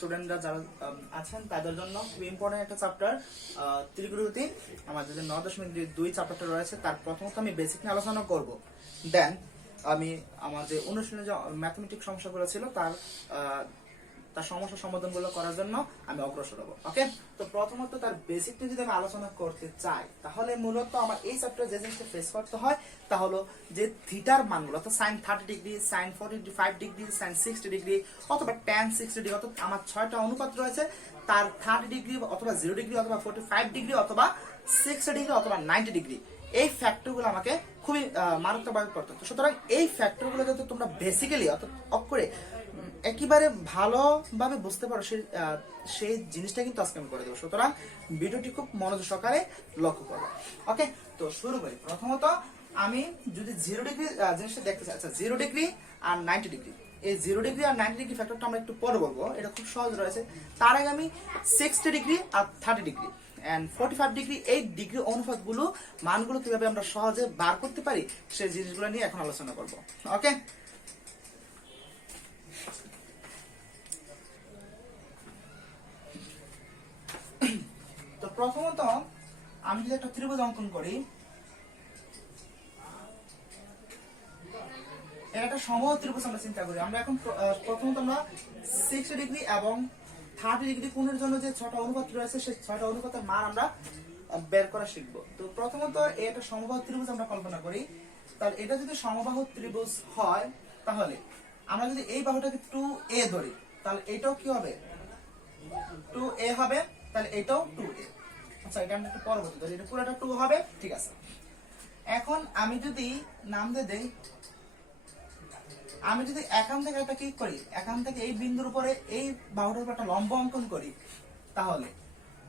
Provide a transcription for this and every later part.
স্টুডেন্টরা যারা আছেন তাদের জন্য খুব ইম্পর্টেন্ট একটা চ্যাপ্টার ত্রিগুণিতি। আমাদের যে 9.2 চ্যাপ্টারটা রয়েছে তার প্রথমত আমি বেসিক নিয়ে আলোচনা করব, দেন আমি আমার যে অনুশীলনে যে ম্যাথমেটিক্স সমস্যাগুলো ছিল তার সমস্যা সমাধানগুলো করার জন্য আমি অগ্রসর হব। ওকে, তো প্রথমত তার বেসিক নিয়ে যদি আমি আলোচনা করতে চাই তাহলে মূলত আমার এই চ্যাপ্টারে যে জিনিসটা ফেস করতে হয় তা হলো যে থিটার মানগুলো, অর্থাৎ sin 30 degree, sin 45 degree, sin 60 degree অথবা tan 60 ডিগ্রি, অর্থাৎ আমার 6টা অনুপাত রয়েছে, তার 30 ডিগ্রি অথবা 0 ডিগ্রি অথবা 45 ডিগ্রি অথবা 60 ডিগ্রি অথবা 90 ডিগ্রি, এই ফ্যাক্টরগুলো আমাকে খুবই মারাত্মকভাবে পড়তে হতো। সুতরাং এই ফ্যাক্টরগুলো যাতে তোমরা বেসিক্যালি অর্থাৎ অক্ষরে একেবারে ভালোভাবে বুঝতে পারো সেই জিনিসটা কিন্তু আজকে আমি করে দেবো। সুতরাং ভিডিওটি খুব মনোযোগ সহকারে লক্ষ্য করবে। ওকে, তো শুরু করি। প্রথমত আমি যদি 0 ডিগ্রি জিনিসটা দেখতে চাই, আচ্ছা 0 ডিগ্রি আর 90 ডিগ্রি, এই 0 ডিগ্রি আর 90 ডিগ্রি ফ্যাক্টরটা আমরা একটু পরে বলবো, এটা খুব সহজ রয়েছে। তার আগে আমি 60 ডিগ্রি আর 30 ডিগ্রি এন্ড 45 ডিগ্রি এই ডিগ্রি অনুপাতগুলো মানগুলো কিভাবে আমরা সহজে বার করতে পারি সেই জিনিসগুলো নিয়ে এখন আলোচনা করব। ওকে, তো প্রথমত আমি যদি একটা ত্রিভুজ অঙ্কন করি, এটা একটা সমবাহু ত্রিভুজ আমরা চিন্তা করি। আমরা এখন প্রথমত আমরা 60 ডিগ্রি এবং 30 ডিগ্রি কোণের জন্য যে 6টা অনুপাত রয়েছে সেই 6টা অনুপাতের মান আমরা বের করা শিখব। তো প্রথমত এটা সমবাহু ত্রিভুজ আমরা কল্পনা করি। তাহলে এটা যদি সমবাহু ত্রিভুজ হয় তাহলে আমরা যদি এই বাহুটাকে 2a ধরি তাহলে এটাও কি হবে 2a হবে, তাহলে এটাও 2a। আচ্ছা, এটা আমরা একটু পরবর্তী ধরি, এটা পুরোটা 2 হবে, ঠিক আছে। এখন আমি যদি নাম দিয়ে দেই, আমি যদি এখান থেকে একটা কি করি, এখান থেকে এই বিন্দুর উপরে এই বাহুটার উপর একটা লম্ব অঙ্কন করি, তাহলে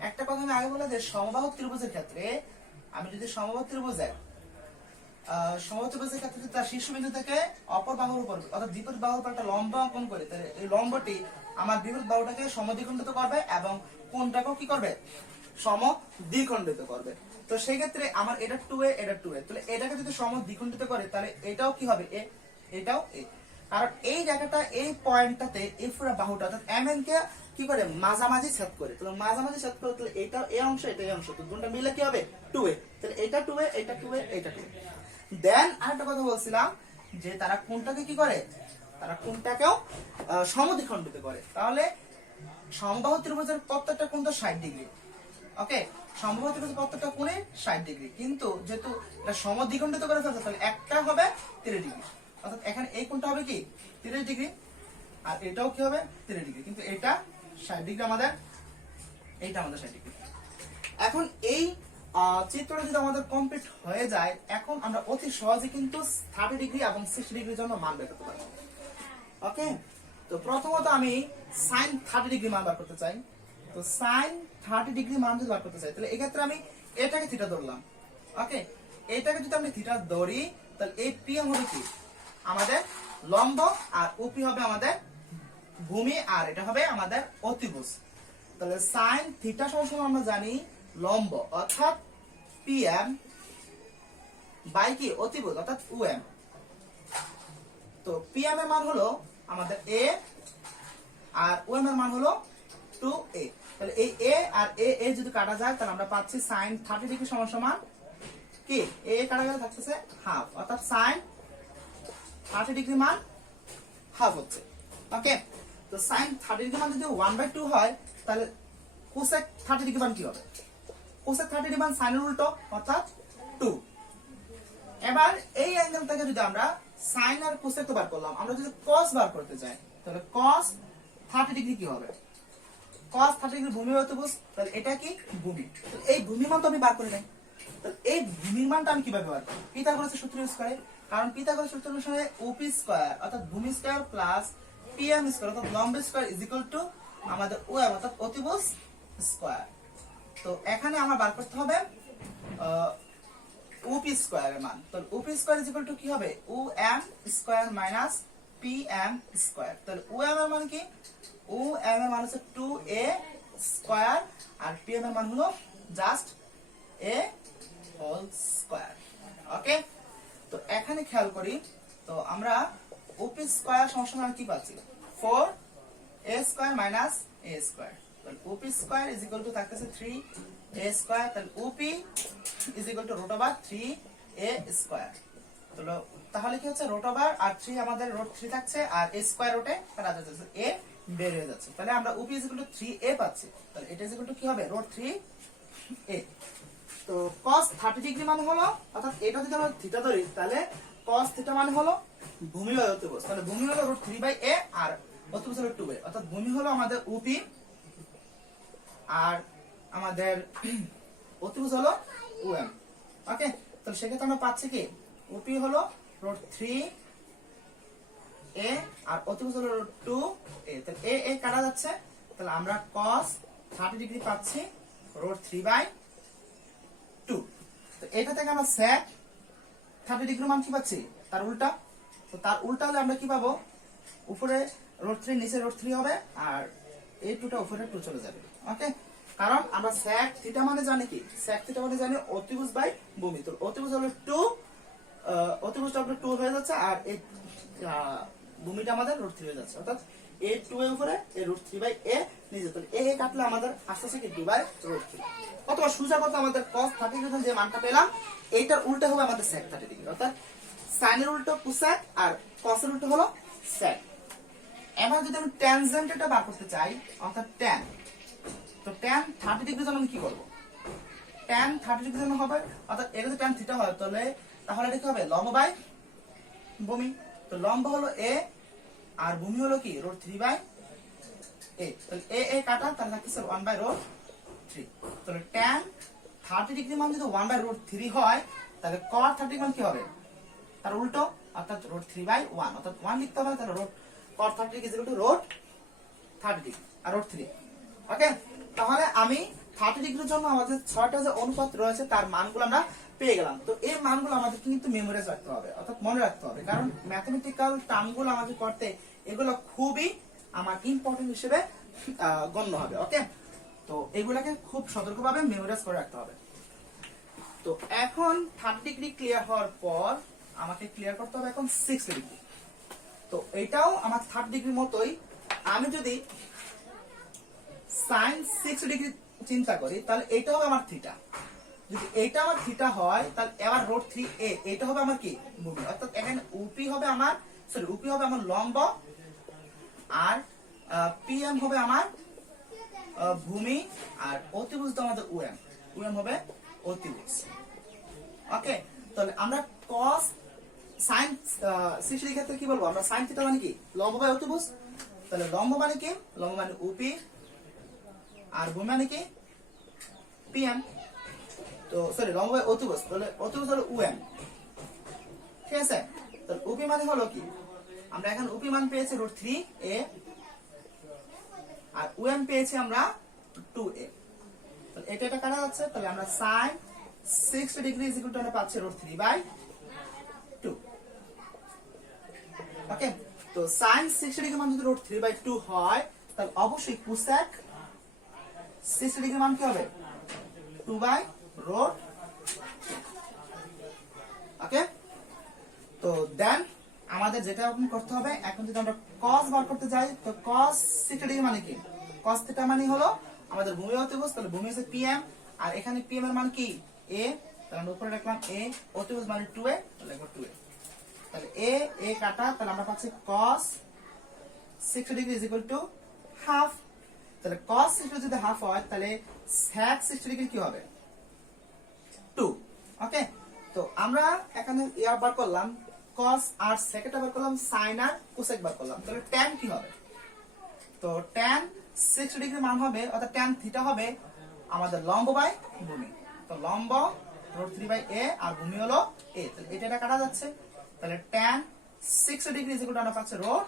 একটা কথা আমি আগে বলে যে সমবাহু ত্রিভুজের ক্ষেত্রে আমি যদি সমবাহু ত্রিভুজের ক্ষেত্রে তার শীর্ষবিন্দু থেকে অপর বাহুর উপর অর্থাৎ বিপরীত বাহুর উপর একটা লম্ব অঙ্কন করি, তাহলে এই লম্বটি আমার বিপরীত বাহুটাকে সমদ্বিখণ্ডিত করবে এবং কোণটাকেও কি করবে, সমদ্বিখণ্ডিত করবে। তো সেই ক্ষেত্রে আমার এটা 2a, এটা 2a, তাহলে এটাকে যদি সমদ্বিখণ্ডিত করে তাহলে এটাও কি হবে a, এটাও a। কারণ এই জায়গাটা এই পয়েন্টটাতে এই পুরো বাহুটা অর্থাৎ mn কে কি করে মাঝামাঝি ছেদ করে, তাহলে মাঝামাঝি ছেদ করে তাহলে এটা এই অংশ এটা এই অংশ, তো দুটোটা মিলে কি হবে 2a, তাহলে এটা 2a, এটা 2a, এটা 2a। দেন আরেকটা কথা বলছিলাম যে তারা কোণটাকে কি করে, তারা কোণটাকেও সমদ্বিখণ্ডিত করে। তাহলে সমবাহু ত্রিভুজের প্রত্যেকটা কোণ তো 60 ডিগ্রি। ওকে, সমবাহু ত্রিভুজের প্রত্যেকটা কোণে 60 ডিগ্রি, কিন্তু যেহেতু এটা সমদ্বিখণ্ডিত করে ফেলছে তাহলে একটা হবে 30 ডিগ্রি, অর্থাৎ এখানে এই কোণটা হবে কি 30 ডিগ্রি আর এটাও কি হবে 30 ডিগ্রি, কিন্তু এটা 60 ডিগ্রি আমাদের, এইটা আমাদের 60 ডিগ্রি। এখন এই চিত্রটা যদি আমাদের কমপ্লিট হয়ে যায়, এখন আমরা অতি সহজে কিন্তু 30 ডিগ্রি এবং 60 ডিগ্রির জন্য মান বের করতে পারবো। ওকে, তো প্রথমত আমি sin 30 ডিগ্রি মান বার করতে চাই। তো sin 30 ডিগ্রি মান যদি বার করতে চাই তাহলে এক্ষেত্রে আমি এটাকে থিটা ধরলাম। ওকে, এটাকে যদি আমি থিটা ধরি তাহলে এই PM হবে কি আমাদের লম্ব আর OP হবে আমাদের ভূমি আর এটা হবে আমাদের অতিভুজ। তাহলে sin থিটা সমান আমরা জানি লম্ব অর্থাৎ PM বাই কি অতিভুজ অর্থাৎ OM। তো PM এর মান হলো আমাদের a আর OM এর মান হলো 2a। তাহলে এই a আর a যদি কাটা যায় তাহলে আমরা পাচ্ছি sin 30 ডিগ্রি সমান সমান কি a কাটা গেলে থাকতেছে হাফ, অর্থাৎ sin 30 ডিগ্রি মান হাফ হচ্ছে। ওকে, তো sin 30 ডিগ্রি মান যদি 1/2 হয় তাহলে cosec 30 ডিগ্রি মান কি হবে, cosec 30 ডিগ্রি মান sin এর উল্টো অর্থাৎ 2। এবার এই অ্যাঙ্গেল থেকে যদি আমরা sin আর cosec তো বার করলাম, আমরা যদি cos বার করতে চাই তাহলে cos 30 ডিগ্রি কি হবে, cos 30 ডিগ্রি ভূমি অতিভুজ, তাহলে এটা কি ভূমি, এই ভূমি মান তো আমি বার করি নাই, তাহলে এই ভূমির মানটা আমি কিভাবে বার করব, পিথাগোরাসের সূত্র ইউজ করে। কারণ পিথাগোরাসের সূত্র অনুসারে OP স্কয়ার অর্থাৎ ভূমি স্কয়ার প্লাস PM স্কয়ার অর্থাৎ লম্ব স্কয়ার ইজ ইকুয়াল টু আমাদের OM অর্থাৎ অতিভুজ স্কয়ার। তো এখানে আমার বার করতে হবে OP স্কয়ার এর মান, তাহলে OP square is equal two কি হবে OM square minus PM square. তাহলে OM এর মান কি, OM এর মান হচ্ছে 2a স্কয়ার আর PM এর মান হলো জাস্ট a হোল স্কয়ার। ওকে, তো এখানে খেয়াল করি, তো আমরা OP স্কয়ার সমান কি পাচ্ছি 4 a square minus a square, তাহলে OP square is equal to থাকতেছে 3a স্কয়ার, তাহলে OP is equal to root over 3a square. তাহলে কি হচ্ছে রুট ওভার আর 3 আমাদের রুট 3 থাকছে আর a স্কয়ার রুটে কাটা যাচ্ছে, a বের হয়ে যাচ্ছে, তাহলে আমরা OP is equal two 3a পাচ্ছি, তাহলে এটা ইজ ইকুয়াল টু কি হবে রুট 3a। তো cos 30 ডিগ্রি মানে হলো, অর্থাৎ এটা যদি আমরা থিটা ধরি তাহলে cos থিটা মানে হলো ভূমি বাই অতিভুজ, তাহলে ভূমি হলো রুট 3/a আর অতিভুজ হলো 2a, অর্থাৎ ভূমি হলো আমাদের OP আর আমাদের অতিভুজ হলো OM। ওকে, তাহলে সেক্ষেত্রে আমরা পাচ্ছি কি OP হলো রুট 3a আর অতিভুজ হলো রুট 2a, তাহলে a কাটা যাচ্ছে, তাহলে আমরা cos 30 ডিগ্রি পাচ্ছি রুট 3/2। তো এটা থেকে আমরা sec 30 ডিগ্রি মান কি পাচ্ছি তার উল্টা, তো তার উল্টা হলে আমরা কি পাবো, উপরে রুট 3 নিচে রুট 3 হবে আর এই 2টা উপরে 2 চলে যাবে। ওকে, কারণ আমরা sec থিটা মানে জানি কি, sec থিটা মানে জানি অতিভুজ বাই ভূমি, তো অতিভুজ হলো 2, অতিভুজটা আমরা 2 হয়ে যাচ্ছে আর এই ভূমিটা আমাদের রুট 3 হয়ে যাচ্ছে, অর্থাৎ a 2 এর উপরে a রুট 3/a নিচে, তাহলে a কাটলে আমাদের আসছে কি 2/√3। অথবা সোজা কথা আমাদের cos 30 ডিগ্রি যে মানটা পেলাম এইটার উল্টো হবে আমাদের sec 30 ডিগ্রি, অর্থাৎ sin এর উল্টো cosec আর cos এর উল্টো হলো sec। এবার যদি আমি ট্যানজেন্টটা বার করতে চাই অর্থাৎ tan, তো tan 30 ডিগ্রির জন্য আমি কি করব, tan 30 ডিগ্রির জন্য হবে, অর্থাৎ এটা যদি tan থিটা হয় তাহলে এটা কি হবে লম্ব বাই ভূমি, তো লম্ব হলো a আর ভূমি হলো কি রুট 3/a, তাহলে a কাটা তাহলে থাকছে 1/√3, তাহলে tan 30 ডিগ্রি মান যদি 1/√3 হয় তাহলে cot 30 মান কি হবে তার উল্টো, অর্থাৎ রুট 3/1, অর্থাৎ 1 লিখতে হবে, তাহলে cot 30 degree is equal to root 30 degree আর রুট 3। ওকে, তাহলে আমি 30 ডিগ্রির জন্য আমাদের 6টা যে অনুপাত রয়েছে তার মানগুলো আমরা পেয়ে গেলাম। তো এই মানগুলো আমাদের কিন্তু মেমোরাইজ রাখতে হবে, অর্থাৎ মনে রাখতে হবে, কারণ ম্যাথমেটিক্যাল টার্মগুলো আমাদের করতে এগুলো খুবই আমার ইম্পর্টেন্ট হিসেবে গণ্য হবে। ওকে, তো এগুলাকে খুব সতর্কভাবে মেমোরাইজ করে রাখতে হবে। তো এখন 30 ডিগ্রি ক্লিয়ার হওয়ার পর আমাকে ক্লিয়ার করতে হবে এখন 60 ডিগ্রি। তো এটাও আমার 30 ডিগ্রির মতোই, আমি যদি sin 60 ডিগ্রি চিন্তা করি তাহলে এটা হবে আমার থিটা, যদি এটা আমার থিটা হয় তাহলে এবার রুট 3a এটা হবে আমার কি ভূমি, অর্থাৎ এখানে OP হবে আমার লম্ব আর PM হবে আমার ভূমি আর অতিভুজ তো আমাদের OM হবে অতিভুজ। ওকে, তাহলে আমরা cos sin 60 ডিগ্রি ক্ষেত্রে কি বলবো, আমরা sin থিটা মানে কি লম্ব বাই অতিভুজ, তাহলে লম্ব মানে কি, লম্ব মানে OP আর ভূমি মানে কি PM, তো সরি লম্ব বাই অতিভুজ, তাহলে অতিভুজ হলো OM। ঠিক আছে, তাহলে OP মানে হলো কি, আমরা এখন OP মান পেয়েছি রুট 3a আর OM পেয়েছি আমরা 2a, তাহলে এটা কাটা যাচ্ছে, তাহলে আমরা sin 60 degree is equal to আমরা পাচ্ছি রুট 3/2। ওকে, তো sin 60 ডিগ্রি মান যদি রুট 3/2 হয় তাহলে অবশ্যই cosec 60 ডিগ্রি মান কি হবে 2/√3। ওকে, তো দেন আমাদের যেটা এখন করতে হবে, এখন যদি আমরা cos বার করতে যাই তো cos 60 ডিগ্রি মানে কি, cos থিটা মানে হলো আমাদের ভূমি অতিভুজ, তাহলে ভূমি হচ্ছে PM আর এখানে PM এর মান কি a, তাহলে আমরা উপরে রাখলাম a, অতিভুজ মানে 2a, তাহলে লিখব 2a, তাহলে a কাটা, তাহলে আমরা পাচ্ছি cos 60 degree is equal to half, তাহলে cos 60 যদি হাফ হয় তাহলে sec 60 ডিগ্রি কি হবে 2। ওকে, তো আমরা এখানে ইয়ার বার করলাম cos আর sec টা বার করলাম, sin আর cosec বার করলাম, তাহলে tan কি হবে, তো tan 60 ডিগ্রি মান হবে, অর্থাৎ tan থিটা হবে আমাদের লম্ব বাই ভূমি, তো লম্ব রুট 3/a আর ভূমি হলো a, তাহলে এটা কাটা যাচ্ছে, তাহলে tan 60 degree is equal to আমরা পাচ্ছি রুট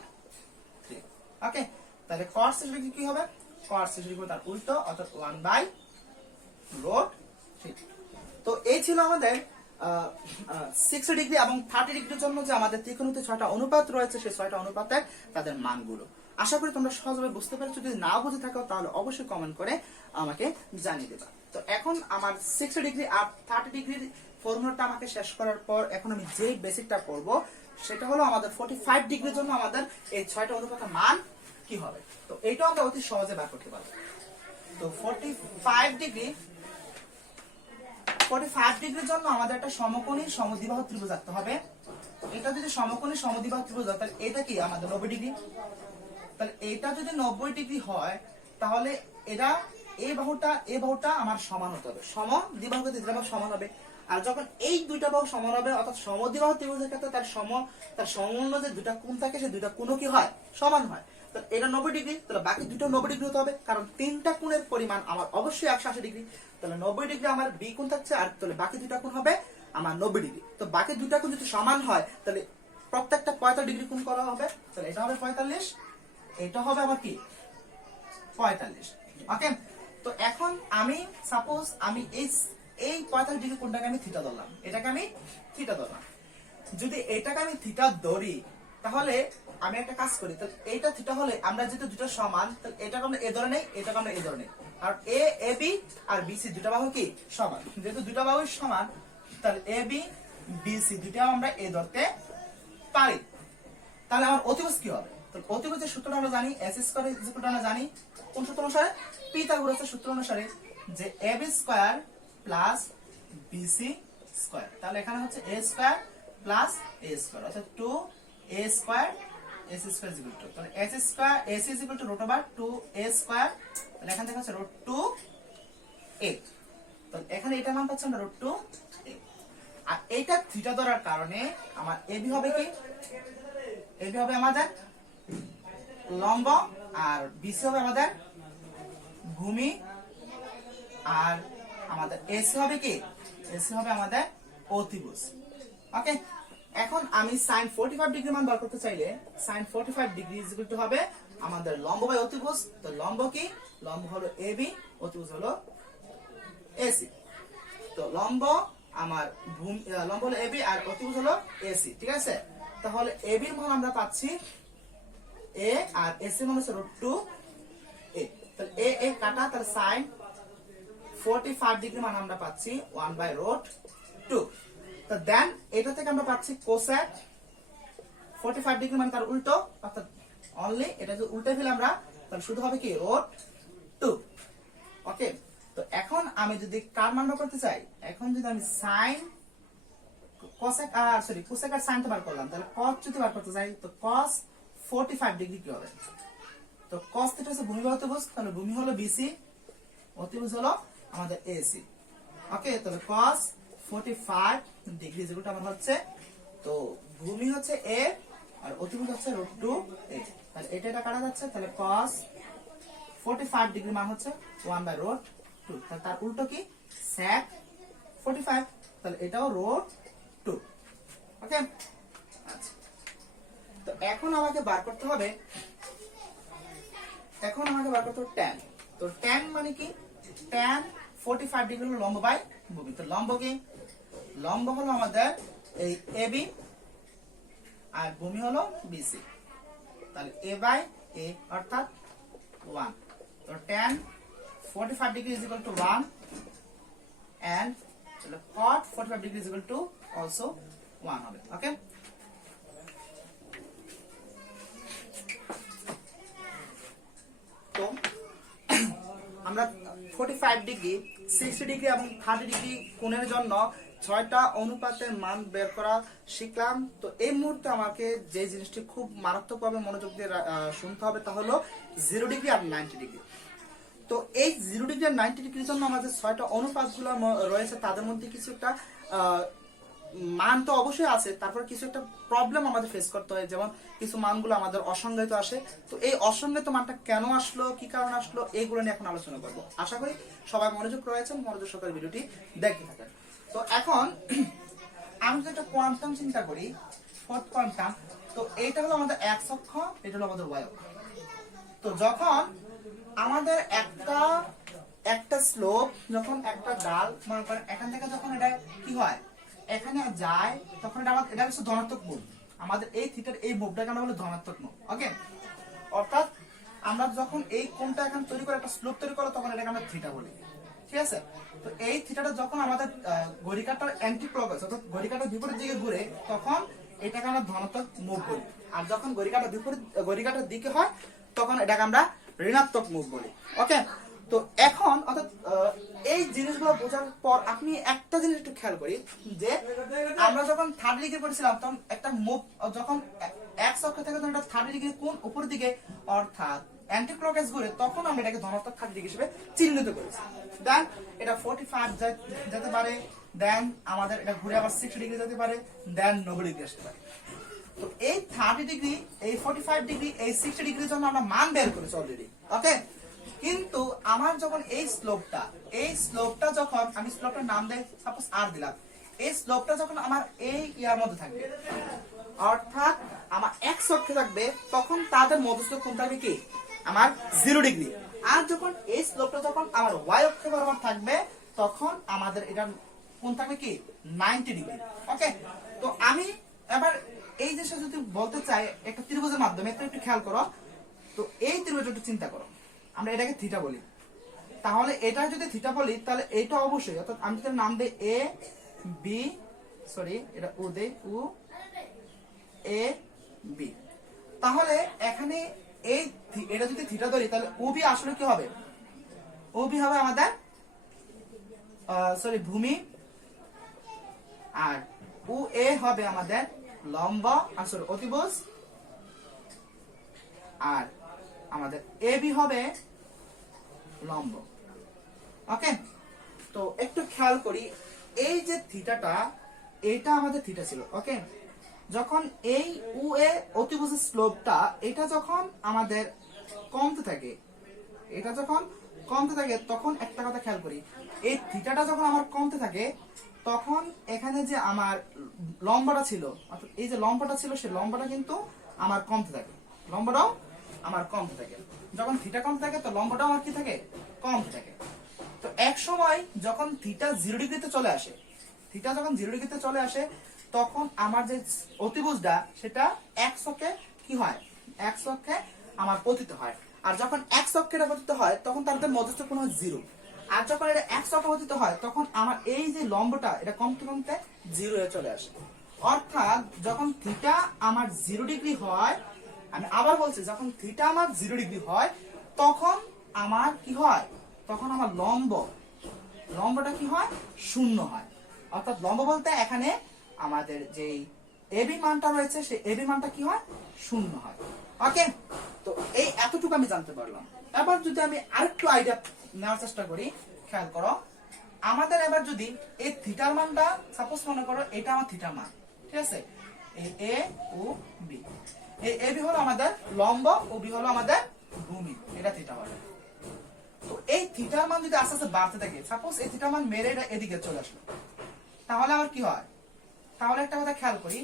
3। ওকে, তাহলে cos 60 ডিগ্রি কি হবে, cos 60 ডিগ্রি তার উল্টো, অর্থাৎ 1/√3। তো এই ছিল আমাদের 60 ডিগ্রি এবং 30 ডিগ্রির জন্য যে আমাদের ত্রিকোণমিতিতে 6টা অনুপাত রয়েছে সেই 6টা অনুপাতের তাদের মানগুলো। আশা করি তোমরা সহজভাবে বুঝতে পেরেছো, যদি না বুঝে থাকো তাহলে অবশ্যই কমেন্ট করে আমাকে জানিয়ে দেবা। তো এখন আমার 60 ডিগ্রি আর 30 ডিগ্রির ফর্মুলাটা আমাকে শেষ করার পর এখন আমি যে বেসিকটা করব সেটা হলো আমাদের 45 ডিগ্রির জন্য আমাদের এই 6টা অনুপাতের মান কি হবে। তো এইটাও আমরা অতি সহজে বের করতে পারবো। তো 45 ডিগ্রির জন্য আমাদের একটা সমকোণী সমদ্বিবাহু ত্রিভুজ আঁকতে হবে। এটা যদি সমকোণী সমদ্বিবাহু ত্রিভুজ হয় তাহলে এটা কি আমাদের 90 ডিগ্রি। তাহলে এটা যদি 90 ডিগ্রি হয় তাহলে এটা এই বাহুটা আমার সমান হতে হবে, সমদ্বিবাহুকে দুইটা বাহু সমান হবে। আর যখন এই দুইটা বাহু সমান হবে অর্থাৎ সমদ্বিবাহু ত্রিভুজের ক্ষেত্রে তার সমন্বয় যে দুইটা কোণ থাকে সেই দুইটা কোণও কি হয়, সমান হয়। তাহলে এটা 90 ডিগ্রি, তাহলে বাকি দুটো 90 ডিগ্রি হতে হবে, কারণ তিনটা কোণের পরিমাণ আমার অবশ্যই 180 ডিগ্রি। তাহলে 90 ডিগ্রি আমার বি কোণ থাকছে, আর তাহলে বাকি দুইটা কোণ হবে আমার 90 ডিগ্রি। তো বাকি দুইটা কোণ যদি সমান হয় তাহলে প্রত্যেকটা 45 ডিগ্রি কোণ করা হবে। তাহলে এটা হবে 45, এটা হবে আমার কি 45। ওকে, তো এখন আমি সাপোজ আমি এই 45 ডিগ্রি কোণটাকে আমি থিটা ধরলাম, এটাকে আমি থিটা ধরলাম। যদি এটাকে আমি থিটা ধরি তাহলে আমি একটা কাজ করি, তো এইটা থিটা হলে আমরা যেহেতু দুটো সমান তাহলে এটাকে আমরা এ ধরে নেই, এটাকে আমরা এ ধরে নেই। আর A B R B C দুটো বাহু কি সমান, যেহেতু দুটো বাহু সমান তাহলে এ বি বি সি দুটাও আমরা এ ধরতে পারি। তাহলে আমার অতিভুজ কি হবে? তো অতিভুজের সূত্রটা আমরা জানি, S square is equal to আমরা জানি কোন সূত্র অনুসারে, পিথাগোরাসের সূত্র অনুসারে, যে A B square plus B C square. তাহলে এখানে হচ্ছে A square plus A square অর্থাৎ 2a square ac square is equal to, তাহলে s square ac is equal to root over 2a square. তাহলে এখান থেকে হচ্ছে √2a। তাহলে এখানে এটা মান পাচ্ছি আমরা √2a। আর এইটা থিটা ধরার কারণে আমার ab হবে কি, ab হবে আমাদের লম্ব, আর bc হবে আমাদের ভূমি, আর আমাদের ac হবে কি, ac হবে আমাদের অতিভুজ। ওকে, এখন আমি sin 45 ডিগ্রি মান বের করতে চাইলে sin 45 degree is equal two হবে আমাদের লম্ব বাই অতিভুজ। তো লম্ব কি, লম্ব হলো AB, অতিভুজ হলো AC। তো লম্ব আমার লম্ব হলো AB আর অতিভুজ হলো AC, ঠিক আছে। তাহলে AB এর মান আমরা পাচ্ছি A আর AC মান হচ্ছে √2a। তাহলে a কাটা, তাহলে sin 45 ডিগ্রি মান আমরা পাচ্ছি 1/√2। তো দেন এটা থেকে আমরা পাচ্ছি কোসেক 45 ডিগ্রি মানে তার উল্টো, অর্থাৎ অনলি এটা যদি উল্টে ফেলে আমরা তাহলে শুধু হবে কি √2। ওকে, তো এখন আমি যদি কার মান বের করতে চাই, এখন যদি আমি sin কোসেক কোসেক আর sin টা বার করলাম, তাহলে cos যদি বার করতে চাই তো cos 45 ডিগ্রি কি হবে। তো cos থিটা হচ্ছে ভূমি বাই অতিভুজ, তাহলে ভূমি হলো BC, অতিভুজ হলো আমাদের AC। ওকে, তাহলে cos 45 ডিগ্রি যেটা আমার হচ্ছে, তো ভূমি হচ্ছে a আর অতিভুজ হচ্ছে √2a। তাহলে এটা কাটা যাচ্ছে, তাহলে cos 45 ডিগ্রি মান হচ্ছে 1/√2। তাহলে তার উল্টো কি sec 45, তাহলে এটাও √2। ওকে, আচ্ছা, তো এখন আমাকে বার করতে হবে tan। তো tan মানে কি, tan 45 ডিগ্রি হলো লম্ব বাই ভূমি। তো লম্ব কি, লম্ব হলো আমাদের এই AB আর ভূমি হলো BC। তাহলে a/a অর্থাৎ 1। তো tan 45 degree is equal two 1 and cot 45 degree is equal two also 1 হবে। ওকে, তো আমরা 45 ডিগ্রি, 60 ডিগ্রি এবং 30 ডিগ্রি কোণের জন্য 6টা অনুপাতের মান বের করা শিখলাম। তো এই মুহূর্তে আমাকে যে জিনিসটি খুব মারাত্মকভাবে মনোযোগ দিয়ে শুনতে হবে তা হলো 0 ডিগ্রি আর 90 ডিগ্রি। তো এই 0 ডিগ্রি আর 90 ডিগ্রির জন্য আমাদের 6টা অনুপাতগুলো রয়েছে, তাদের মধ্যে কিছু একটা মান তো অবশ্যই আছে, তারপর কিছু একটা প্রবলেম আমাদের ফেস করতে হয়, যেমন কিছু মানগুলো আমাদের অসংজ্ঞায়িত আসে। তো এই অসংজ্ঞায়িত মানটা কেন আসলো, কি কারণে আসলো, এইগুলো নিয়ে এখন আলোচনা করবো। আশা করি সবাই মনোযোগ রয়েছেন, মনোযোগ সহকারে ভিডিওটি দেখতে থাকেন। তো এখন আমি যদি একটা কোয়ান্টাম চিন্তা করি, ফোর্থ কোয়ান্টাম, তো এইটা হলো আমাদের x অক্ষ, এটা হলো আমাদের y অক্ষ। তো যখন আমাদের একটা স্লোপ, যখন একটা ডাল মনে করেন এখান থেকে যখন এটা কি হয় এখানে যায়, তখন এটা হচ্ছে ধনাত্মক মুভ। আমাদের এই থিটার এই মুভটাকে আমরা বলি ধনাত্মক মুভ। ওকে, অর্থাৎ আমরা যখন এই কোণটা এখানে তৈরি করে একটা স্লোপ তৈরি করো তখন এটাকে আমরা থিটা বলি, ঠিক আছে। তো এই থিটাটা যখন আমাদের ঘড়িকাটার অ্যান্টি ক্লকওয়াইজ অর্থাৎ ঘড়িকাটার বিপরীত দিকে ঘুরে তখন এটাকে আমরা ধনাত্মক মুভ করি। আর যখন ঘড়িকাটার দিকে হয় তখন এটাকে আমরা ঋণাত্মক মুখ বলি। ওকে, তো এখন অর্থাৎ এই জিনিসগুলো বোঝার পর আপনি একটা জিনিস একটু খেয়াল করি যে আমরা যখন 30 ডিগ্রি করেছিলাম তখন একটা মুভ যখন এক অক্ষ থেকে যখন এটা 30 ডিগ্রি কোণ উপরের দিকে অর্থাৎ অ্যান্টি ক্লকওয়াইজ ঘুরে তখন আমরা এটাকে ধনাত্মক 30 ডিগ্রি হিসেবে চিহ্নিত করেছি। দেন এটা 45 যেতে পারে, দেন আমাদের এটা ঘুরে আবার 60 ডিগ্রি যেতে পারে, দেন 90 ডিগ্রি আসতে পারে। তো এই 30 ডিগ্রি, এই 45 ডিগ্রি, এই 60 ডিগ্রির জন্য আমরা মান বের করেছি অলরেডি। ওকে, কিন্তু আমার যখন এই স্লোপটা যখন আমি স্লোপটার নাম দেই সাপোজ আর দিলাম, এই স্লোপটা যখন আমার এই ইয়ার মধ্যে থাকবে অর্থাৎ আমার এক্স অক্ষে থাকবে তখন তাদের মধ্যস্থ কোণ থাকবে কি আমার 0 ডিগ্রি। আর যখন এই স্লোপটা যখন আমার ওয়াই অক্ষে বরাবর থাকবে তখন আমাদের এটা কোণ থাকবে কি 90 ডিগ্রি। ওকে, তো আমি এবার এই জিনিসটা যদি বলতে চাই একটা ত্রিভুজের মাধ্যমে, তো একটু খেয়াল করো। তো এই ত্রিভুজটা একটু চিন্তা করো, আমরা এটাকে থিটা বলি, তাহলে এটা যদি থিটা বলি তাহলে এটা অবশ্যই অর্থাৎ আমি যদি নাম দেই এ বি, সরি এটা ও দেই ও এ বি, তাহলে এখানে এই এটা যদি থিটা ধরি তাহলে ও বি আসলে কি হবে, ও বি হবে আমাদের সরি ভূমি, আর ও এ হবে আমাদের লম্ব আর সরি অতিভুজ, আর আমাদের এ বি হবে লম্ব। ওকে, তো একটু খেয়াল করি এই যে থিটাটা এটা আমাদের থিটা ছিল। ওকে, যখন এই ও এ অতিভুজের স্লোপটা এটা যখন আমাদের কমতে থাকে, এটা যখন কমতে থাকে তখন একটা কথা খেয়াল করি, এই থিটাটা যখন আমার কমতে থাকে তখন এখানে যে আমার লম্বটা ছিল অর্থাৎ এই যে লম্বটা ছিল সেই লম্বটা কিন্তু আমার কমতে থাকে, লম্বটাও আমার কমতে থাকে। যখন থিটা কমতে থাকে তো লম্বটাও আমার কি থাকে কমতে থাকে। তো এক সময় যখন থিটা 0 ডিগ্রিতে চলে আসে, থিটা যখন 0 ডিগ্রিতে চলে আসে তখন আমার যে অতিভুজটা সেটা এক অক্ষে কি হয়, এক অক্ষে আমার পতিত হয়। আর যখন এক অক্ষে এটা পতিত হয় তখন তাদের মধ্যস্থ কোণ হয় 0। আর যখন এটা এক অক্ষে পতিত হয় তখন আমার এই যে লম্বটা এটা কমতে কমতে 0 এ চলে আসে। অর্থাৎ যখন থিটা আমার 0 ডিগ্রি হয়, আমি আবার বলছি যখন থিটা আমার 0 ডিগ্রি হয় তখন আমার কি হয়, তখন আমার লম্বটা কি হয় 0 হয়। অর্থাৎ লম্ব বলতে এখানে আমাদের যে এবি মানটা রয়েছে সেই এবি মানটা কি হয় 0 হয়। ওকে, তো এই এতটুকু আমি জানতে পারলাম। এবার যদি আমি আরেকটু আইডিয়া নেওয়ার চেষ্টা করি, খেয়াল করো আমাদের এবার যদি এই থিটার মানটা সাপোজ মনে করো এটা আমার থিটার মান, ঠিক আছে, এই এ ও বি, এই এ বি হলো আমাদের লম্ব ও বি হলো আমাদের ভূমি, এটা থিটা হবে। তো এই থিটার মান যদি আস্তে আস্তে বাড়তে থাকে, সাপোজ এই থিটার মান মেরে এটা এদিকে চলে আসলো, তাহলে আমার কি হয়, তাহলে একটা কথা খেয়াল করি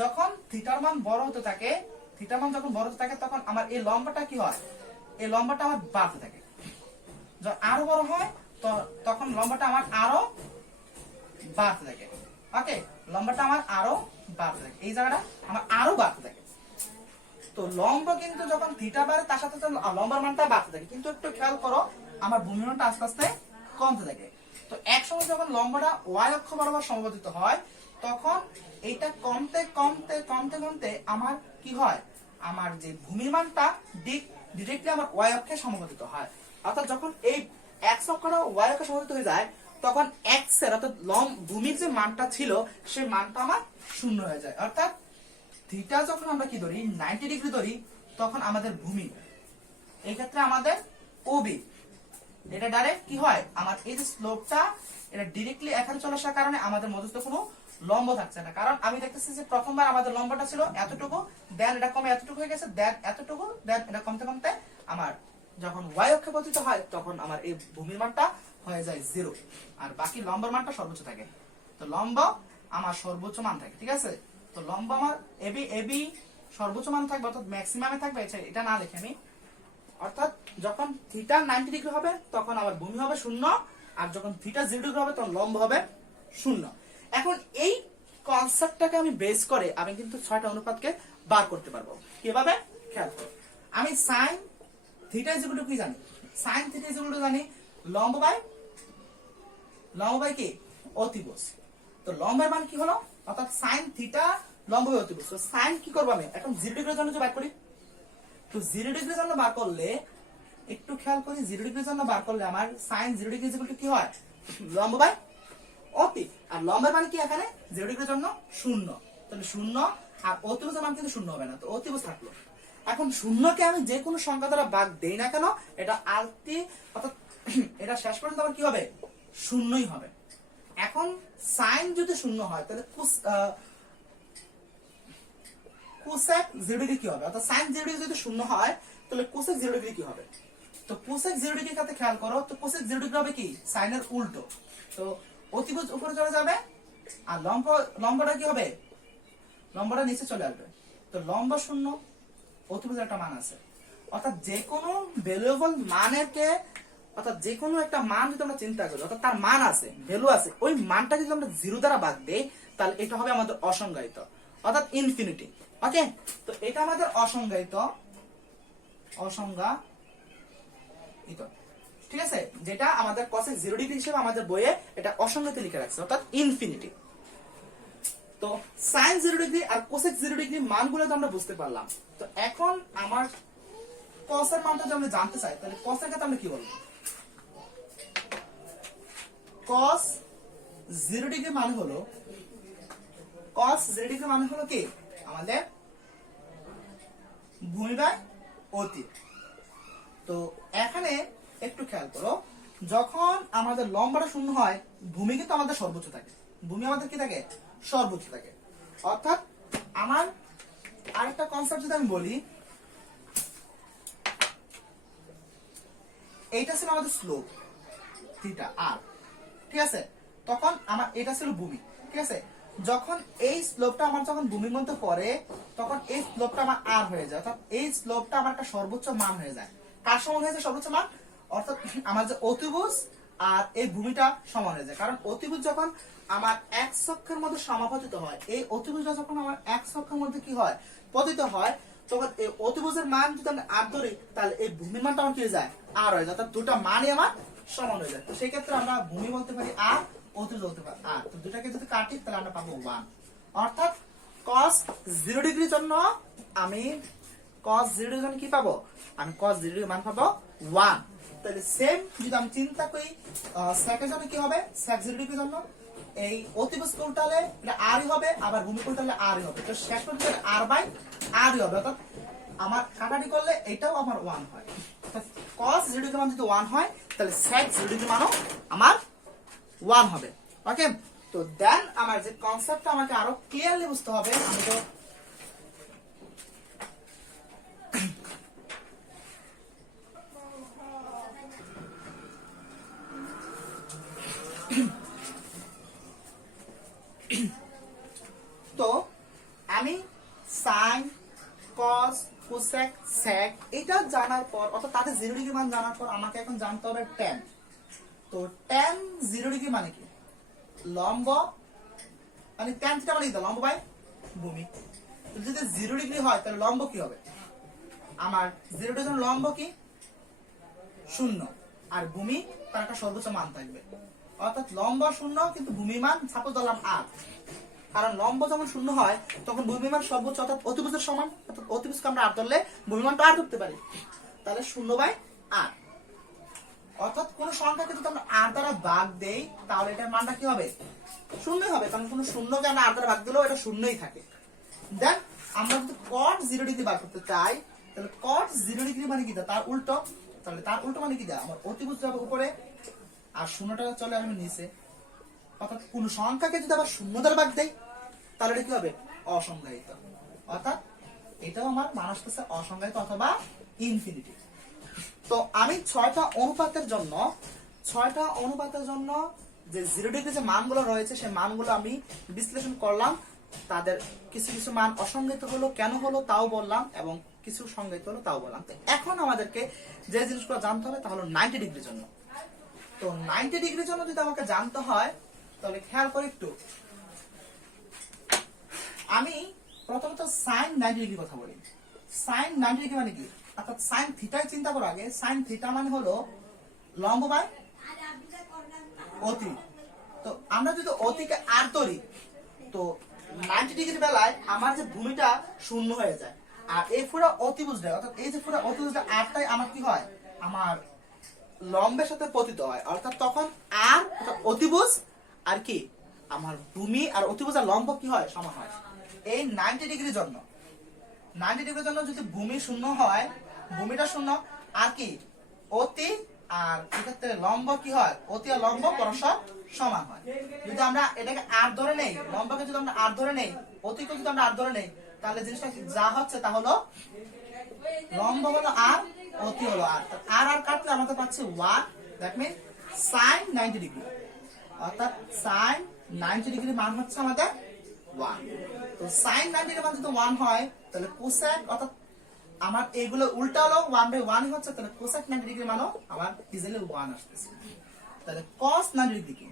যখন থিটার মান বড় হতে থাকে, থিটার মান যখন বড় হতে থাকে তখন আমার এই লম্বাটা কি হয়, এই লম্বাটা আমার বাড়তে থাকে। যখন আরো বড় হয় তখন লম্বাটা আমার আরো বাড়তে থাকে। ওকে, লম্বাটা আমার আরো বাড়তে থাকে, এই জায়গাটা আমার আরো বাড়তে থাকে। তো লম্ব কিন্তু যখন থিটা বাড়ে তার সাথে লম্বার মানটা বাড়তে থাকে, কিন্তু একটু খেয়াল করো আমার ভূমি মানটা আস্তে আস্তে কমতে থাকে। তো এক সময় যখন লম্বটা ওয়াই অক্ষ বরাবর সমপতিত হয় তখন এইটা কমতে কমতে কমতে কমতে আমার কি হয়, আমার যে ভূমি মানটা ডিরেক্টলি আমার ওয়াই অক্ষে সমপতিত হয়। অর্থাৎ যখন এই এক্স অক্ষটা ওয়াই অক্ষে সমপতিত হয়ে যায় তখন এক্স এর অর্থাৎ ভূমির যে মানটা ছিল সেই মানটা আমার 0 হয়ে যায়। অর্থাৎ থিটা যখন আমরা কি ধরি 90 ডিগ্রি ধরি তখন আমাদের ভূমি এই ক্ষেত্রে আমাদের ওবি এটা ডাইরেক্ট কি হয়, আমার এই যে স্লোপটা এটা ডাইরেক্টলি এখানে চলে আসার কারণে আমাদের মধ্যস্থ কোনো লম্ব থাকছে না। কারণ আমি দেখতেছি যে প্রথমবার আমাদের লম্বটা ছিল এতটুকু, দেন এটা কমে এতটুকু হয়ে গেছে, দেন এতটুকু, দেন এটা কমতে কমতে আমার যখন ওয়াই অক্ষে পতিত হয় তখন আমার এই ভূমির মানটা হয়ে যায় 0 আর বাকি লম্বের মানটা সর্বোচ্চ থাকে। তো লম্ব আমার সর্বোচ্চ মান থাকে, ঠিক আছে। তো লম্ব আমার এবি সর্বোচ্চ মান থাকবে অর্থাৎ ম্যাক্সিমামে থাকবে, এটা না দেখে আমি, অর্থাৎ যখন থিটা 90 ডিগ্রি হবে তখন আমার ভূমি হবে 0 আর যখন থিটা 0 ডিগ্রি হবে তখন লম্ব হবে 0। এখন এই কনসেপ্টটাকে আমি বেস করে আমি কিন্তু 6টা অনুপাতকে বার করতে পারবো। কিভাবে খেয়াল করো, আমি sin theta is equal two কি জানি, sin theta is equal two জানি লম্ব বাই কি অতিভুজ। তো লম্বের মান কি হলো, অর্থাৎ sin থিটা লম্ব বাই অতিভুজ। তো sin কি করব আমি এখন 0 ডিগ্রির জন্য যে বার করি, তো 0 ডিগ্রির জন্য বার করলে একটু খেয়াল করি, 0 ডিগ্রির জন্য বার করলে আমার sin 0 ডিগ্রি কি হয়, লম্ব বাই অতি। আর লম্বের মানে কি এখানে 0 ডিগ্রির জন্য 0, তাহলে 0 আর অতিভুজের মান কিন্তু 0 হবে না, তো অতিভুজ থাকলো। এখন 0কে আমি যে কোনো সংখ্যা দ্বারা ভাগ দেই না কেন, এটা আলটি অর্থাৎ এটা শেষ পর্যন্ত আবার কি হবে, 0ই হবে। এখন sin যদি 0 হয় তাহলে কোসেক 0 ডিগ্রি কি হবে, অর্থাৎ sin 0 ডিগ্রি যদি 0 হয় তাহলে কোসেক 0 ডিগ্রি কি হবে। তো কোসেক 0 ডিগ্রির সাথে খেয়াল করো, তো কোসেক 0 ডিগ্রি হবে কি sin এর উল্টো, তো অতিভুজ উপরে চলে যাবে আর লম্বটা কি হবে, লম্বটা নিচে চলে আসবে। তো লম্ব 0, অতিভুজের একটা মান আছে, অর্থাৎ যে কোনো ভ্যালুয়েবল মানের কে, অর্থাৎ যে কোনো একটা মান যদি আমরা চিন্তা করি, অর্থাৎ তার মান আছে, ভ্যালু আছে, ওই মানটা যদি আমরা 0 দ্বারা ভাগ দেই তাহলে এটা হবে আমাদের অসংজ্ঞায়িত, অর্থাৎ ইনফিনিটি। ওকে, তো এটা আমাদের অসংজ্ঞায়িত, ঠিক আছে, যেটা আমাদের cosec 0 ডিগ্রি হিসেবে আমাদের বইয়ে এটা অসংজ্ঞায়িত লিখে রাখছে, অর্থাৎ ইনফিনিটি। তো sin 0 ডিগ্রি আর cosec 0 ডিগ্রি মানগুলো তো আমরা বুঝতে পারলাম। তো এখন আমার cos এর মানটা যদি আমরা জানতে চাই তাহলে cos এর ক্ষেত্রে আমরা কি বলবো, cos 0 ডিগ্রি মানে হলো, cos 0 ডিগ্রি মানে হলো কি আমাদের ভূমি বাই অতি। তো এখানে একটু খেয়াল করো, যখন আমাদের লম্বাটা 0 হয় ভূমি কিন্তু আমাদের সর্বোচ্চ থাকে, ভূমি আমাদের কি থাকে, সর্বোচ্চ থাকে। অর্থাৎ আমার আরেকটা কনসেপ্ট যদি আমি বলি, এইটা ছিল আমাদের স্লোপ থিটা আর, ঠিক আছে, তখন আমার এটা ছিল ভূমি, ঠিক আছে, যখন এই স্লোপটা আমার যখন ভূমির মধ্যে পড়ে তখন এই স্লোপটা আমার আর হয়ে যায়, অর্থাৎ এই স্লোপটা আমার একটা সর্বোচ্চ মান হয়ে যায়। কার সমান হয়ে যায় সর্বোচ্চ মান, অর্থাৎ আমার যে অতিভুজ আর এই ভূমিটা সমান হয়ে যায়। কারণ অতিভুজ যখন আমার এক অক্ষের মধ্যে সমাপতিত হয়, এই অতিভুজটা যখন আমার এক অক্ষের মধ্যে কি হয়, পতিত হয়, তখন এই অতিভুজের মান যদি আমি আর ধরি তাহলে এই ভূমির মানটা আমার কি হয়ে যায়, আর হয়ে যায়, অর্থাৎ দুটা মানই আমার সমান হয়ে যায়। তো সেই ক্ষেত্রে আমরা ভূমি বলতে পারি আর, অতিভুজ বলতে পারি আর, তো দুটাকে যদি কাটি তাহলে আমরা পাবো 1। অর্থাৎ cos 0 ডিগ্রির জন্য আমি cos 0 ডিগ্রির জন্য কি পাবো, আমি cos 0 ডিগ্রির মান পাবো 1। তাহলে সেম যদি আমি চিন্তা করি sec এর জন্য কি হবে, sec 0 ডিগ্রির জন্য এই অতিভুজ উল্টালে এটা আরই হবে, আবার ভূমি উল্টালে আরই হবে, তো শেষ পর্যন্ত r বাই আরই হবে। অর্থাৎ আমার কাটাটি করলে এটাও আমার 1 হয়, cos 0 ডিগ্রির মান যদি 1 হয় তাহলে sec 0 ডিগ্রির মানও আমার 1 হবে। ওকে, তো দেন আমার যে কনসেপ্টটা আমাকে আরো ক্লিয়ারলি বুঝতে হবে, আমি তো তো আমি sin cos cosec sec এটা জানার পর, অর্থাৎ তাদের 0 ডিগ্রি মান জানার পর আমাকে এখন জানতে হবে tan। তো tan 0 ডিগ্রি মানে কি, লম্ব, মানে tan থিটা মানে কি, লম্ব বাই ভূমি। তো যদি 0 ডিগ্রি হয় তাহলে লম্ব কি হবে, আমার 0 ডিগ্রির জন্য লম্ব কি 0 আর ভূমি তার একটা সর্বোচ্চ মান থাকবে, অর্থাৎ লম্ব 0 কিন্তু ভূমি মান সাপোজ ধরলাম r, কারণ লম্ব যখন 0 হয় তখন ভূমি মান সর্বোচ্চ অর্থাৎ অতিভুজের সমান, অর্থাৎ অতিভুজকে আমরা r ধরলে ভূমি মানটা r ধরতে পারি, তাহলে 0 বাই r। অর্থাৎ কোন সংখ্যাকে যদি আমরা r দ্বারা ভাগ দেই তাহলে এটার মানটা কি হবে, 0ই হবে, কারণ কোন শূন্যকে আমরা r দ্বারা ভাগ দিলেও এটা 0ই থাকে। দেন আমরা যদি cot 0 ডিগ্রি বার করতে চাই তাহলে cot 0 ডিগ্রি মানে কি, তার উল্টো, তাহলে তার উল্টো মানে কি, আমার অতিভুজ যাবে উপরে আর 0টা চলে আসবে নিচে। অর্থাৎ কোন সংখ্যাকে যদি আবার 0 দ্বারা ভাগ দেই তাহলে এটা কি হবে, অসংজ্ঞায়িত, অর্থাৎ এটাও আমার মান আসতেছে অসংজ্ঞায়িত অথবা ইনফিনিটি। তো আমি 6টা অনুপাতের জন্য যে 0 ডিগ্রি যে মানগুলো রয়েছে সেই মানগুলো আমি বিশ্লেষণ করলাম, তাদের কিছু কিছু মান অসংজ্ঞায়িত হলো, কেন হলো তাও বললাম, এবং কিছু সংজ্ঞায়িত হলো তাও বললাম। তো এখন আমাদেরকে যে জিনিসগুলো জানতে হবে তা হলো 90 ডিগ্রির জন্য। তো 90 ডিগ্রির জন্য যদি আমাকে জানতে হয় তাহলে খেয়াল করে একটু, আমি প্রথমত sin 90 ডিগ্রি কথা বলি। sin 90 ডিগ্রি মানে কি, অর্থাৎ sin থিটাই চিন্তা করো আগে। sin থিটা মানে হলো লম্ব বাই অতি। তো আমরা যদি অতিকে আর ধরি তো 90 ডিগ্রি বেলায় আমার যে ভূমিটা 0 হয়ে যায়, আর এই পুরো অতিভুজটা, অর্থাৎ এই যে পুরো অতিভুজটা আরটাই আমার কি হয়, আমার লম্বের সাথে পতিত হয়, অর্থাৎ তখন আর অতিভুজ আর কি আমার ভূমি আর অতিভুজ আর লম্ব কি হয়, সমান হয়। এই 90 ডিগ্রির জন্য, 90 ডিগ্রির জন্য যদি ভূমি শূন্য হয়, ভূমিটা শূন্য, আর কি অতি আর এক্ষেত্রে লম্ব কি হয়, অতি আর লম্ব পরস্পর সমান হয়। যদি আমরা এটাকে আর ধরে নেই, লম্বকে যদি আমরা আর ধরে নেই, অতিকে যদি আমরা আর ধরে নেই, তাহলে জিনিসটা যা হচ্ছে তা হলো লম্ব হলো আর, অতি হলো আর, আর আর কাটলে আমাদের পাচ্ছি 1, দ্যাট মিন sin 90 ডিগ্রি, অর্থাৎ sin 90 ডিগ্রি মান হচ্ছে আমাদের 1। তো sin 90 ডিগ্রি মান যদি 1 হয়, তাহলে cosec, অর্থাৎ আমার এগুলো উল্টা হলো 1/1 হচ্ছে, তাহলে cosec 90 ডিগ্রি মানও আমার ইজিলি 1 আসতেছে। তাহলে cos 90 ডিগ্রি কি?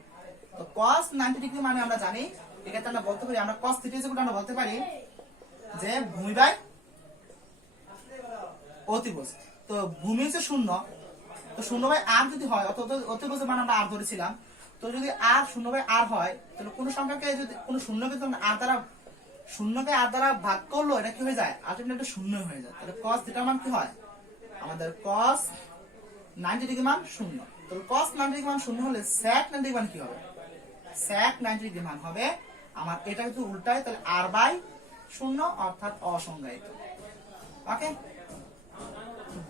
তো cos 90 ডিগ্রি মানে আমরা জানি, এক্ষেত্রে আমরা বলতে পারি, আমরা cos থিটা ইকুয়াল আমরা বলতে পারি যে ভূমি বাই অতিভুজ। তো ভূমি হচ্ছে শূন্য, তো 0/r যদি হয়, অতিভুজের মান আমরা r ধরেছিলাম, তো যদি r 0/r হয়, তাহলে কোন সংখ্যাকে যদি কোন শূন্যকে যদি r দ্বারা, শূন্যকে r দ্বারা ভাগ করলো, এটা কি হয়ে যায়, আলটিমেটলি শূন্য হয়ে যায়। তাহলে cos থিটা মান কি হয়, আমাদের cos 90 ডিগ্রি মান শূন্য। তাহলে cos 90 ডিগ্রি মান শূন্য হলে sec 90 ডিগ্রি মান কি হবে, sec 90 ডিগ্রি মান হবে আমার, এটা যদি উল্টায় তাহলে r/0, অর্থাৎ অসংজ্ঞায়িত। ওকে,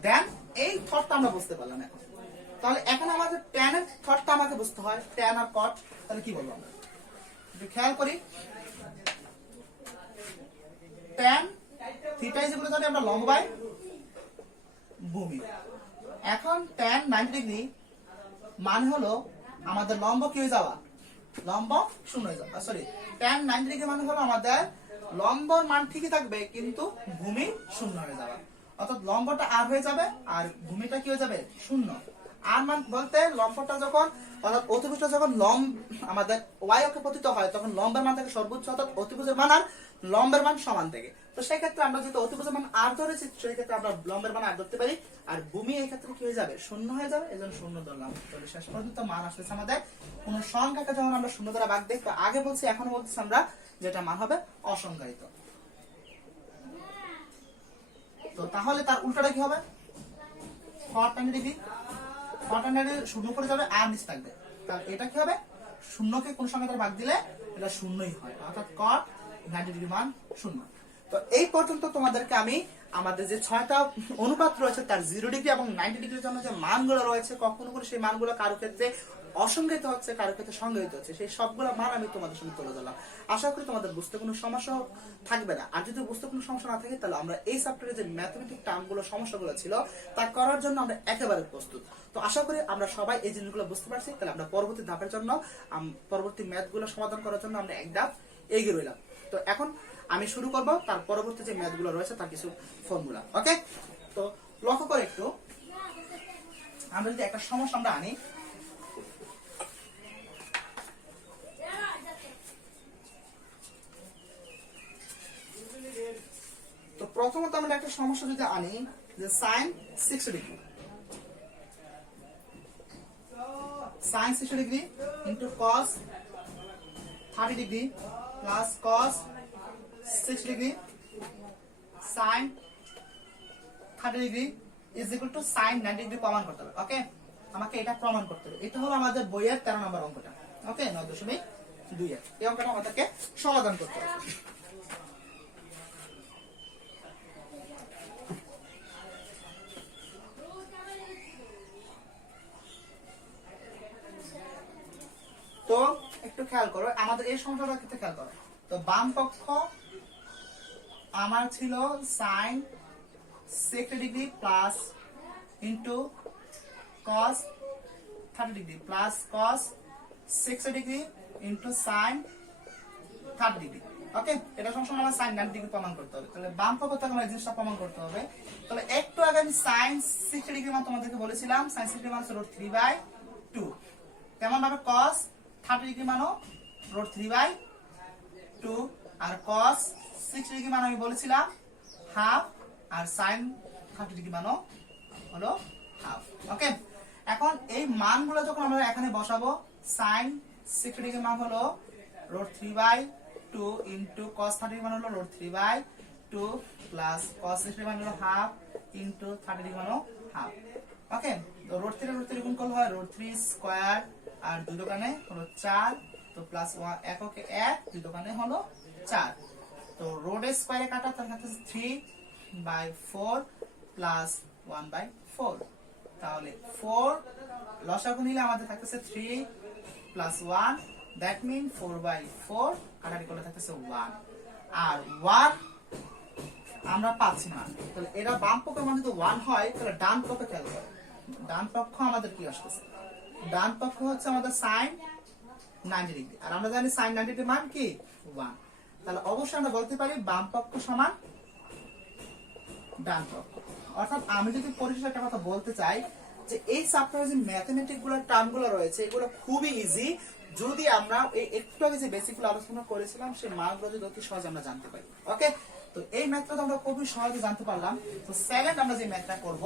দেন এই থটটা আমরা বুঝতে পারলাম। এখন তাহলে এখন আমাদের tan এর থটটা আমাকে বুঝতে হয়, tan আর cot। তাহলে কি বলবো আমরা, একটু খেয়াল করি, tan theta is equal two ধরি আমরা লম্ব বাই ভূমি। এখন tan 90 ডিগ্রি মান হলো আমাদের লম্ব কি হয়ে যাওয়া, লম্ব শূন্য হয়ে যাওয়া, সরি tan 90 ডিগ্রি মান হলো আমাদের লম্বর মান ঠিকই থাকবে কিন্তু ভূমি শূন্য হয়ে যাবে, অর্থাৎ লম্বটা আর হয়ে যাবে আর ভূমিটা কি হয়ে যাবে, শূন্য। আর মান বলতে লম্বটা যখন, অর্থাৎ অতিভুজটা যখন আমাদের y অক্ষে পতিত হয়, তখন লম্বের মান থাকে সর্বোচ্চ, অর্থাৎ অতিভুজের মান আর লম্বের মান সমান থাকে। তো সেই ক্ষেত্রে আমরা যেহেতু অতিভুজের মান আর ধরেছি, সেই ক্ষেত্রে আমরা লম্বের মান আর ধরতে পারি, আর ভূমি এই ক্ষেত্রে কি হয়ে যাবে, শূন্য হয়ে যাবে, এজন্য শূন্য ধরলাম। তাহলে শেষ পর্যন্ত মান আসছে আমাদের কোন সংখ্যাকে যখন আমরা শূন্য দ্বারা ভাগ দেখবো, আগে বলছি এখনো বলছি আমরা, যেটা মান হবে অসংজ্ঞায়িত। তো তাহলে তার উল্টাটা কি হবে, cot 90 ডিগ্রি, cot 90 ডিগ্রি শূন্য করে যাবে আর নিচে থাকবে, তাহলে এটা কি হবে, শূন্যকে কোন সংখ্যা দ্বারা ভাগ দিলে এটা শূন্যই হয়, অর্থাৎ cot 90 ডিগ্রি মান শূন্য। তো এই পর্যন্ত তোমাদেরকে আমি আমাদের যে 6টা অনুপাত রয়েছে তার 0 ডিগ্রি এবং 90 ডিগ্রির জন্য যে মানগুলো রয়েছে, কখনো কোনো সেই মানগুলো কারো ক্ষেত্রে অসংজ্ঞায়িত হচ্ছে, কারো ক্ষেত্রে সংজ্ঞায়িত হচ্ছে, সেই সবগুলো মান আমি তোমাদের সামনে তুলে ধরলাম। আশা করি তোমাদের বুঝতে কোনো সমস্যা থাকবে না। আর যদি বুঝতে কোনো সমস্যা না থাকে, তাহলে আমরা এই চ্যাপ্টারে যে ম্যাথমেটিক টার্মগুলো, সমস্যাগুলো ছিল, তা করার জন্য আমরা একেবারে প্রস্তুত। তো আশা করি আমরা সবাই এই জিনিসগুলো বুঝতে পারছি। তাহলে আমরা পরবর্তী ধাপের জন্য, পরবর্তী ম্যাথগুলো সমাধান করার জন্য আমরা এক ধাপ এগিয়ে রইলাম। তো এখন আমি শুরু করব তার পরবর্তী যে ম্যাথগুলো রয়েছে তার কিছু ফর্মুলা। ওকে, তো লক্ষ্য করে একটু, আমরা যদি একটা সমস্যা আমরা আনি, তো প্রথমত আমরা একটা সমস্যা যদি আনি যে sin 60 degree, sin 60 degree into cos 30 degree plus cos 60 degree sin 30 degree is equal two sin 90 degree প্রমাণ করতে হবে। ওকে, আমাকে এটা প্রমাণ করতে হবে। এটা হলো আমাদের বইয়ের 13 নম্বর অঙ্কটা। ওকে, 9.2 এর এই অঙ্কটা আমাদেরকে সমাধান করতে হবে। তো একটু খেয়াল করো, আমাদের এই সমস্যাটা ক্ষেত্রে খেয়াল করো। তো বাম পক্ষ আমার ছিল sin 60 degree plus into cos 30 degree plus cos 60 degree into sin 30 degree. Okay, এটা সবসময় আমার sin 90 ডিগ্রি প্রমাণ করতে হবে। তাহলে বাম পক্ষ থেকে আমার এই জিনিসটা প্রমাণ করতে হবে। তাহলে একটু আগে আমি sin 60 ডিগ্রি মান তোমাদেরকে বলেছিলাম, sin 60 ডিগ্রি মান হচ্ছে √3/2। তেমন ভাবে cos 30 ডিগ্রি মানও √3/2, আর cos 60 ডিগ্রি মান আমি বলেছিলাম হাফ, আর sin 30 ডিগ্রি মানও হলো হাফ। ওকে, এখন এই মানগুলো যখন আমরা এখানে বসাবো, sin 60 ডিগ্রি মান হলো √3/2 ইনটু cos 30 ডিগ্রি মান হলো √3/2 2 প্লাস cos 60 মান হলো হাফ ইনটু 30 ডিগ্রি মানও হাফ। ওকে, তো রুট 3 রুট 3 গুণ করলে হয় রুট 3 স্কয়ার আর দুই দোকানে হলো 4, তো প্লাস 1 এককে 1 দুই দোকানে হলো 4, তো রোড স্কয়ারে কাটা তাহলে থাকছে 3/4 প্লাস 1/4, তাহলে 4 লসাগু নিলে আমাদের থাকতেছে 3 প্লাস 1, দ্যাট মিন 4/4 কাটারি করলে থাকতেছে 1, আর 1 আমরা পাচ্ছি না, তাহলে এটা বাম পক্ষের মান যদি 1 হয় তাহলে ডান পক্ষে খেয়াল করো, ডান পক্ষ আমাদের কি আসতেছে, ডান পক্ষ হচ্ছে আমাদের sin 90 ডিগ্রি, আর আমরা জানি sin 90 ডিগ্রি মান কি 1, তাহলে অবশ্যই আমরা বলতে পারি বাম পক্ষ সমান ডান পক্ষ। অর্থাৎ আমি যদি পরিশেষে একটা কথা বলতে চাই যে এই চ্যাপ্টারে যে ম্যাথমেটিক গুলোর টার্মগুলো রয়েছে এগুলো খুবই ইজি, যদি আমরা এই একটু আগে যে বেসিকগুলো আলোচনা করেছিলাম সেই মানগুলো যদি অতি সহজে আমরা জানতে পারি। ওকে, তো এই ম্যাথটা আমরা খুবই সহজে জানতে পারলাম। তো সেকেন্ড আমরা যে ম্যাথটা করব